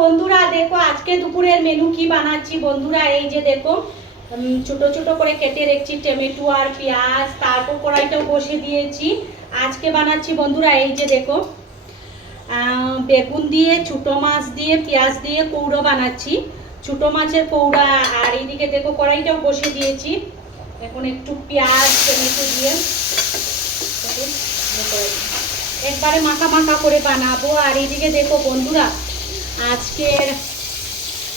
বন্ধুরা দেখো আজকে দুপুরের মেনু কি বানাচ্ছি বন্ধুরা। এই যে দেখো ছোট ছোট করে কেটে রেখেছি টমেটো আর পেঁয়াজ, তারপর কড়াইটাও বসে দিয়েছি। আজকে বানাচ্ছি বন্ধুরা এই যে দেখো বেগুন দিয়ে ছোটো মাছ দিয়ে পেঁয়াজ দিয়ে কৌড়ো বানাচ্ছি, ছোটো মাছের কৌড়া। আর এইদিকে দেখো কড়াইটাও বসে দিয়েছি, এখন একটু পেঁয়াজ টমেটো দিয়ে একবারে মাখা মাখা করে বানাবো। আর এইদিকে দেখো বন্ধুরা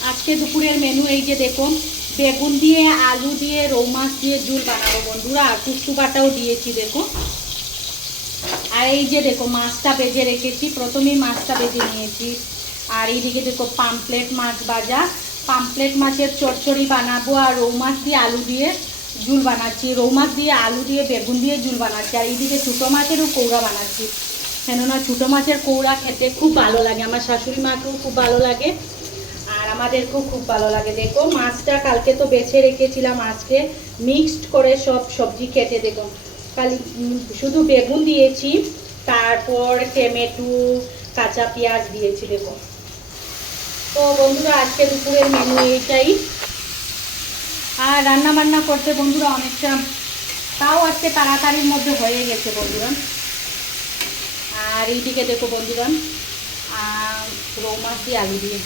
আজকে দুপুরের মেনু এই যে দেখো বেগুন দিয়ে আলু দিয়ে রৌ মাছ দিয়ে ঝোল বানাবো বন্ধুরা। আর টুকটু বাটাও দিয়েছি দেখো। আর এই যে দেখো মাছটা ভেজে রেখেছি, প্রথমেই মাছটা ভেজে নিয়েছি। আর এইদিকে দেখো পামপ্লেট মাছ ভাজা, পামপ্লেট মাছের চচ্চড়ি বানাবো। আর রৌ মাছ দিয়ে আলু দিয়ে ঝোল বানাচ্ছি, রৌ মাছ দিয়ে আলু দিয়ে বেগুন দিয়ে ঝোল বানাচ্ছি। আর এইদিকে ছোটো মাছেরও কৌড়া বানাচ্ছি, কেননা ছোটো মাছের কৌড়া খেতে খুব ভালো লাগে, আমার শাশুড়ি মাকেও খুব ভালো লাগে আর আমাদেরকেও খুব ভালো লাগে। দেখো মাছটা কালকে তো বেছে রেখেছিলাম, আজকে মিক্সড করে সব সবজি কেটে দেখো খালি শুধু বেগুন দিয়েছি, তারপর টমেটো কাঁচা পেঁয়াজ দিয়েছি দেখো। তো বন্ধুরা আজকে দুপুরের মেনু এইটাই। আর রান্না বান্না করতে বন্ধুরা অনেকটা, তাও আজকে তাড়াতাড়ির মধ্যে হয়ে গেছে বন্ধুরা। আর এইদিকে দেখো বন্ধুরা রৌ মাছ দিয়ে আলু দিয়ে